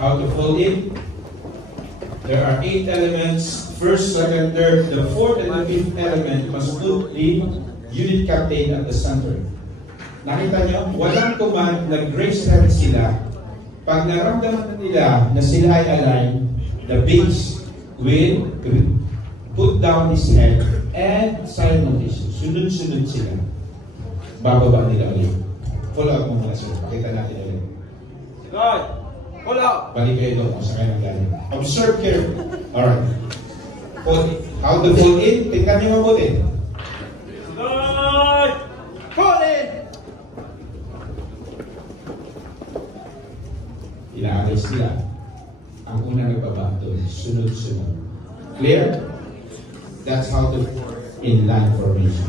How to fold in? There are 8 elements. First, second, third, the fourth and the fifth element must put the unit captain at the center. Nakita nyo? Walang command, nag-grace hand sila. Pag naramdaman nila na sila ay align, the base will put down his head and simultaneously. Sunod-sunod sila. Bababa nila ulit. Follow up mo muna, sir. Pakita natin ulit. Good. Follow up. Balik kayo doon kung saan kayo galing. Observe carefully. Alright. How to fold in? Tingnan niyo mabuti. Good. Fold in. Ina-alis nila. Ang una nagbaba doon. Sunod-sunod. Clear? That's how to in line formation.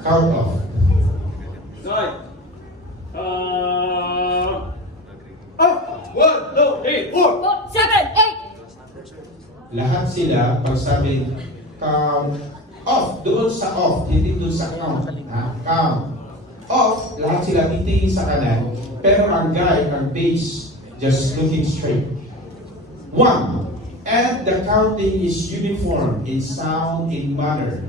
Count off. Good. Up. 1, 2, 3, 4. 7, 8. Lahat sila, pag sabi, count off. Doon sa off, hindi doon sa count. Count. Off, lahat sila titingin sa kanan. Pero ang guide, ang base, just looking straight. 1. And the counting is uniform in sound, in manner.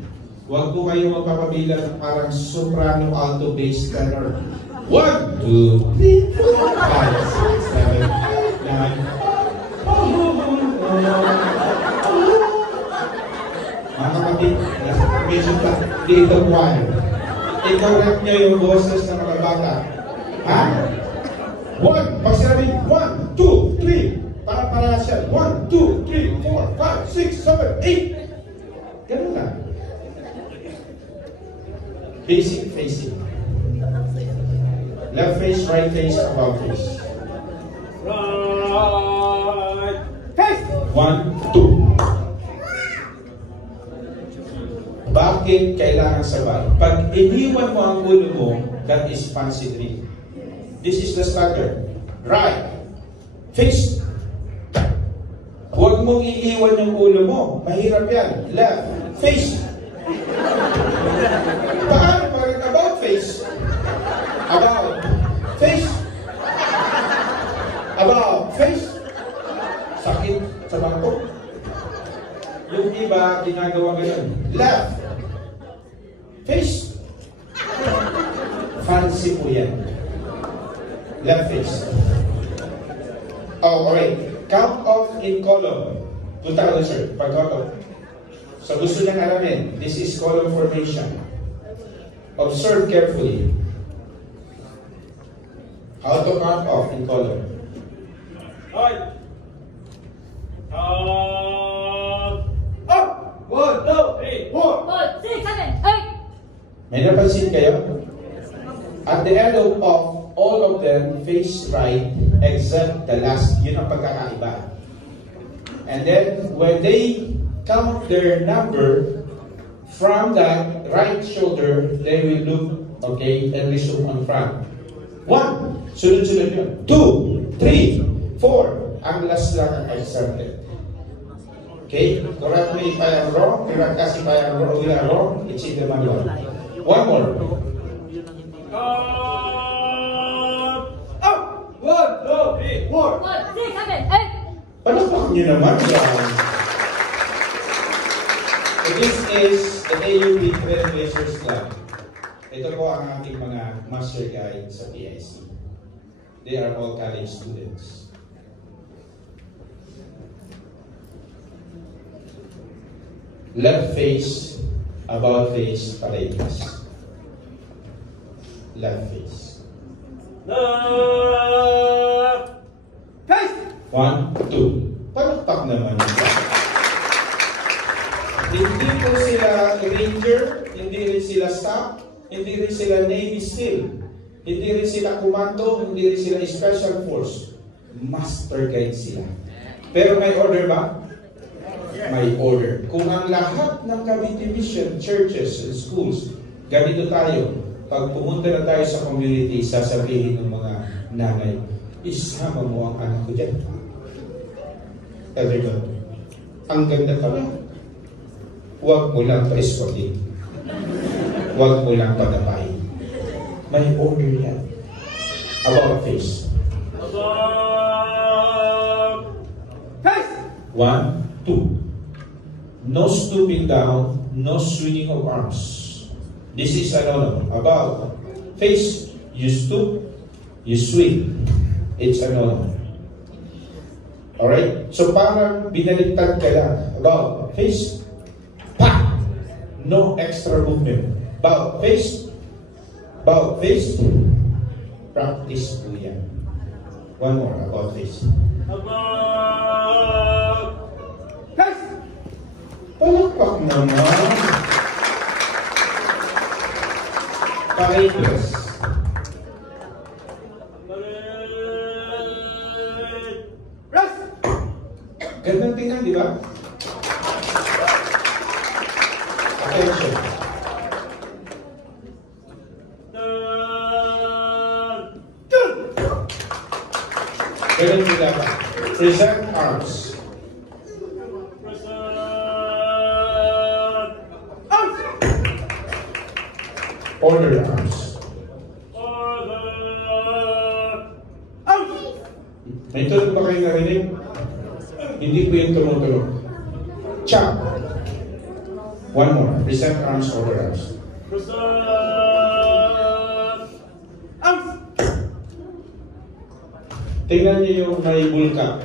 Huwag po kayo magpapabilang parang soprano, alto, bass, tenor. 1, 2, 3, 4, 5, 6, 7, 8, 9. Mga kapatid, medyo dito choir. I-correct nyo yung boses ng mga bata. Ha? 1, pag sinabi 1, 2, 3, para siya. 1, 2, 3, 4, 5, 6, 7, 8. Ganun lang. Basic facing. Left face, right face, about face. Right. Face. 1, 2. Bakit kailangan sabay? Pag iniwan mo ang ulo mo, that is fancy drill. This is the standard. Right. Face. Huwag mong iiwan yung ulo mo. Mahirap yan. Left. Face. Paano pa rin about face? About face. About face. Sakit sa bangko. Yung iba, ginagawa ganun. Left. Face. Fancy po yan. Left face. Oh, alright. Count off in column. Punta ka doon, sir. Pag-count off. So gusto niyang alamin, this is column formation. Observe carefully. How to count off in column. Right. Up. 1, 2, 3, 4. 6, 7, 8. May napansin kayo? At the end of all of them face right except the last. Yun ang pagkakaiba. And then when they count their number from that right shoulder, they will look, okay, and resume on front. 1, sunod-sunod yun. 2, 3, 4. Ang last lang ang exempted. Okay? Correct me if I am wrong. Correct us if I am wrong. We are wrong. It's in the manual. One more. Up. 1, 2, 3, 4. 6, 7, 8. Palakpak nyo naman yan. So this is the AUP Trailblazers Club. Ito po ang ating mga master guide sa PIC. They are all college students. Left face, about face, parehas. Left face. Face. 1, 2. Palakpak naman ito. Hindi po sila ranger, hindi rin sila staff, hindi rin sila Navy SEAL, hindi rin sila commando, hindi rin sila special force. Master guide sila. Pero may order ba? May order. Kung ang lahat ng Cavite Mission churches and schools, ganito tayo, pag pumunta na tayo sa community, sasabihin ng mga nanay, isama mo ang anak ko dyan. Everyone, ang ganda pala. Huwag mo lang pa-escorting. Huwag mo lang padapain. May order yan. About face. Face! 1, 2. No stooping down, no swinging of arms. This is ano, about face. You stoop, you swing. It's ano. Alright? So parang binaliktad ka lang. About face. Pa! No extra movement. About face. About face. Practice po yan. One more about face. Face! Palakpak naman. Pakitos. Rest! Gandang tingnan, di ba? Attention. Ganun sila ba? Present arms. Order arms. May tulog ba kayo narinig? Hindi po yung tumutulog. Chop. One more. Present arms, order arms. Tingnan niyo yung may bulka.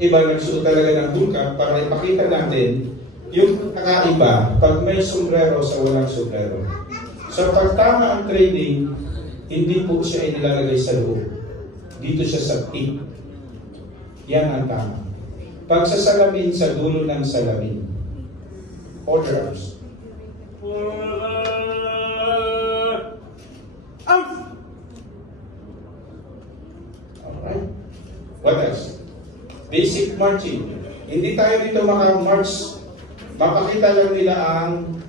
Iba nagsuot talaga ng bulka para ipakita natin yung nakaiba pag may sombrero sa walang sombrero. So pag tama ang training, hindi po siya inilalagay sa loob. Dito siya sa tip. Yan ang tama. Pag sa salamin, sa dulo ng salamin. Order arms. Alright. What else? Basic marching. Hindi tayo dito maka-march. Mapakita lang nila ang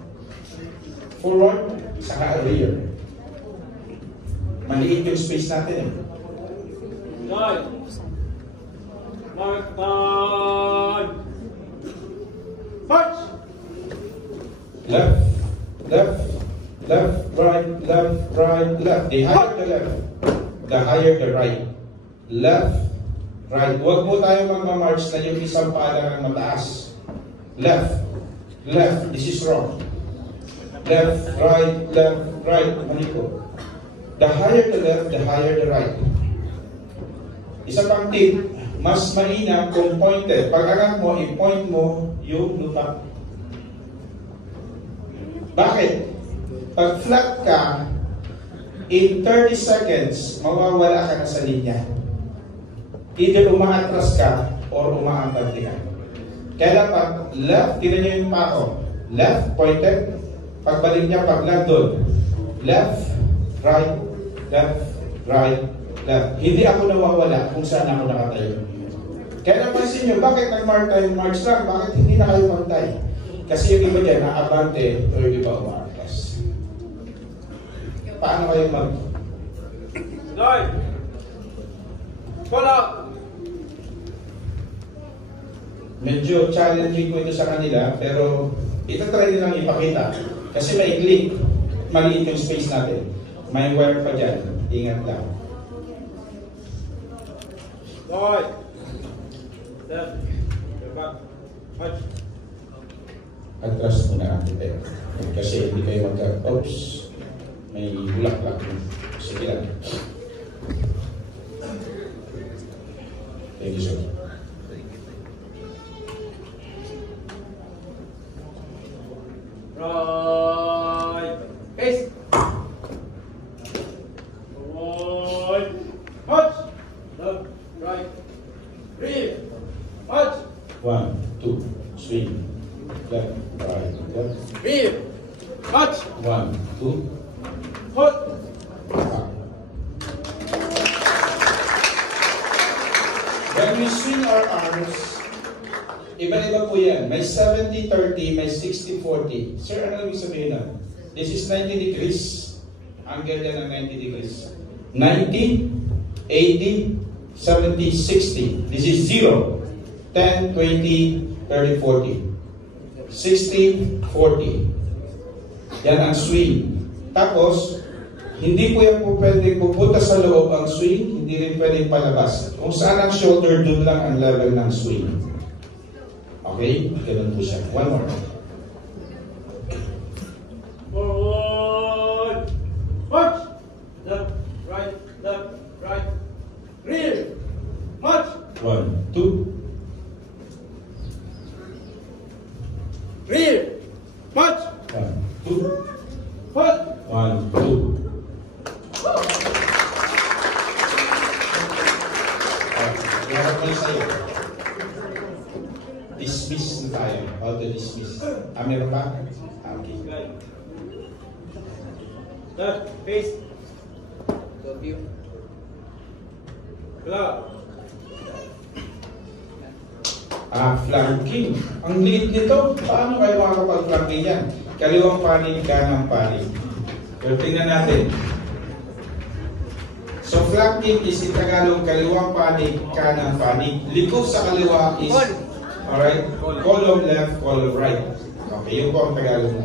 forward sa rear. Maliit yung space natin eh. March! Left, left, left, right, left, right, left. The higher the left, the higher the right. Left, right. Huwag mo tayo magmamarch na yung isang paa lang ang mataas. Left, left. This is wrong. Left, right. Mali po. The higher the left, the higher the right. Isa pang tip, mas mainam kung pointed. Pag angat mo, i-point mo yung lupa. Bakit? Pag flat ka, in 30 seconds, mawawala ka na sa linya. Either umaatras ka or umaantante ka. Kaya dapat, left, tinan nyo yung pako. Left, pointed. Pagbalik niya, pag doon. Left, right, left, right, left. Hindi ako nawawala kung saan ako nakatayo. Kaya napansin nyo, bakit nag-march lang? Bakit hindi na kayo pantay? Kasi yung iba dyan, naabante, o yung iba umaatras. Paano kayo mag... Nine! Follow! Medyo challenging ko ito sa kanila, pero ito try nilang ipakita. Kasi maikli, maliit yung space natin. May wire pa dyan. Ingat lang. Nine! Left! Go back! March! Atras muna natin tayo. Kasi hindi kayo oops, may bulak-lak. Sige lang. Thank you, sir. Right! Face! Right! March! Left! Right! Rear! March! 1, 2, swing. Left, right, left. Rear! March! 1, 2, Hold! back. When we swing our arms, iba-iba po yan. May 70-30, may 60-40. Sir, ano ibig sabihin na? This is 90 degrees. Angle yan ng 90 degrees. 90, 80, 70, 60. This is 0. 10, 20, 30, 40. 60, 40. Yan ang swing. Tapos, Hindi po yan po pwede pupunta sa loob ang swing, hindi rin pwede palabas. Kung saan ang shoulder, dun lang ang level ng swing. Okay? Ganun po siya. One more. Forward. March. Left, right, left, right. Rear. March. 1, 2. Rear. March. 1, 2. Forward. 1, 2. Lahat kayo sa'yo. Dismiss na tayo. How to dismiss. Meron ba? Okay. Right. Left. Face. Club. Flanking. Ang liit nito. Paano kayo makakapag-flanking yan? Kaliwang panig, kanang panig. Pero tingnan natin. So flanking is in Tagalog, kaliwang panig, kanang panig. Liko sa kaliwa is, alright, column left, column right. Okay, yun po ang Tagalog mo.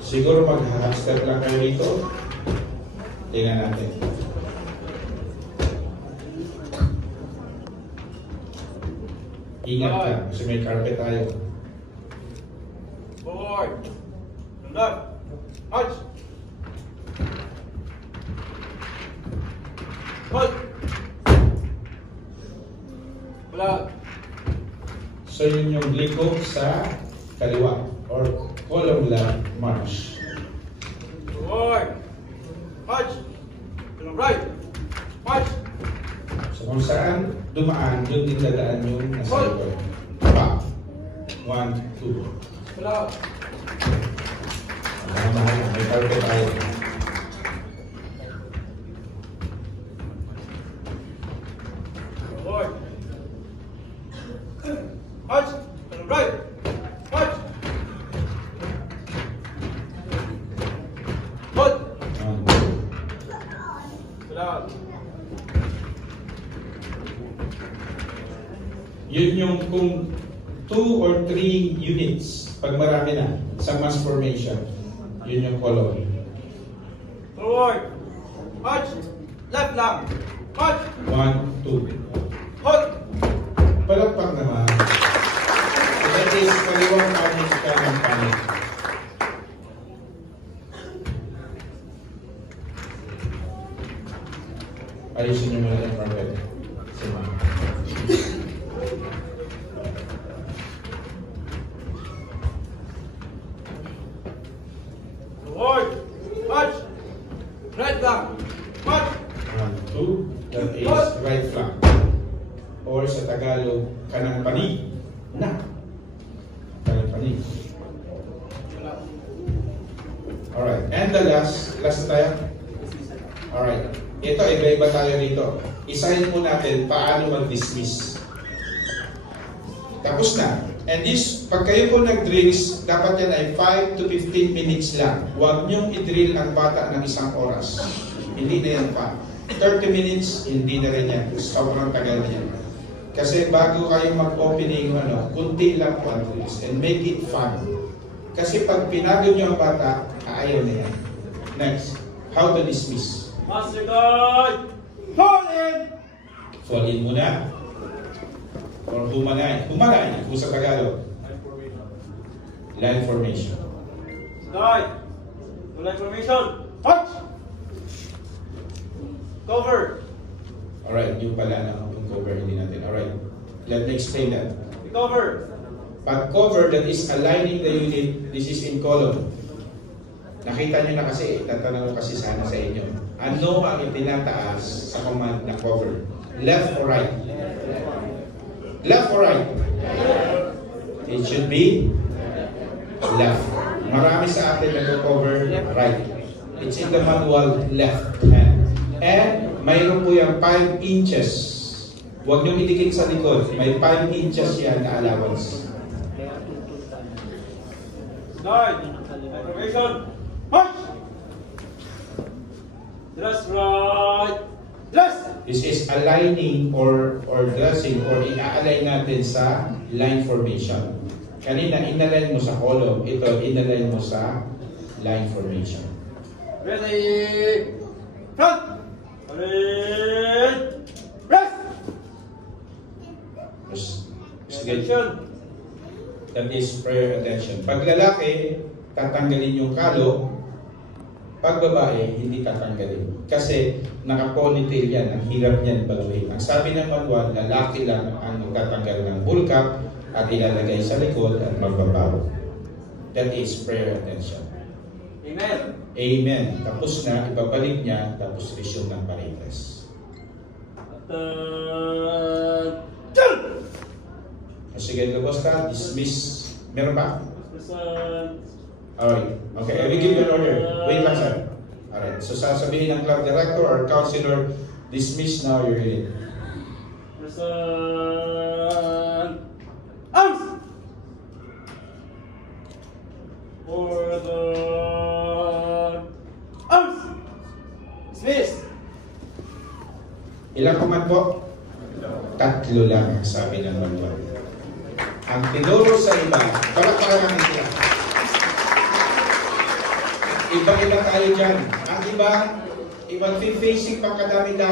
Siguro mag-half step lang kayo dito. Tingnan natin. Ingat ka, kasi may carpet tayo. Forward. Left. March. Hold. Club. So yun yung liko sa kaliwa or column left march. Forward. March. To the right. March. So kung saan dumaan, yun din dadaan yung nasa likod. Pa. 1, 2. Club. Mahal, may carpet tayo. Forward. March. To the right. March. Hold. 1, 2. Club. Yun yung kung 2 or 3 units, pag marami na, sa mass formation, yun yung column. Forward. March. Left lang. March. 1, 2. Hold. Palakpak naman. So that is kaliwang panig, kanang panig. Ayusin nyo muna yung carpet. Sima. Forward. March. Right lang. March. 1, 2. That is right flank. Or sa Tagalog, kanang panig. Na. Kanang panig. Alright. And the last na tayo. Alright. Ito, iba-iba tayo rito. Isahin po natin paano mag-dismiss. Tapos na. And this, pag kayo po nag-drills, dapat yan ay 5 to 15 minutes lang. Huwag niyong i-drill ang bata ng 1 oras. Hindi na yan pa. 30 minutes, hindi na rin yan. Sobrang tagal na yan. Kasi bago kayo mag-opening, kunti lang po ang drills. And make it fun. Kasi pag pinagod niyo ang bata, ayaw na yan. Next, how to dismiss. Master guard. Fall in. Fall in muna. Or humanay. Humanay, kung sa Tagalog. Line formation. Guard. Line formation. March. Cover. Alright, yung pala yung cover hindi natin. Alright, let me explain that. Cover. Pag cover, that is aligning the unit, this is in column. Nakita nyo na kasi, tatanong kasi sana sa inyo. Ano ang itinataas sa command na cover? Left or right? Left or right? It should be left. Marami sa atin nag-cover right. It's in the manual left hand. And mayroon po yung 5 inches. Huwag nyo itikit sa likod. May 5 inches yan na allowance. Guard. Information. March. Dress right. Dress. This is aligning or dressing or i-align natin sa line formation. Kanina, inalign mo sa column. Ito, inalign mo sa line formation. Ready. Front. Ready. Rest. Attention. That is prayer attention. Pag lalaki, tatanggalin yung kalo. Pag babae, hindi tatanggalin. Kasi naka-ponytail yan. Ang hirap niyan baluhin. Ang sabi ng manual, lalaki lang ang magtatanggal ng bull cap at ilalagay sa likod at magbabaw. That is prayer attention. Amen. Amen. Tapos na, ibabalik niya, tapos resume ng parites. Sige, labas ka. Dismiss. Meron ba? Alright. Okay, I will give you an order. Wait lang, sir. Alright. So, sasabihin ng club director or counselor, dismiss now your unit. Arms! For the arms! Dismiss! Ilang command po? 3 lang, sabi ng manual. Ang tinuro sa iba, palakpakan natin sila. Iba-iba tayo dyan. Ang iba, ibang facing pang kadami-dami.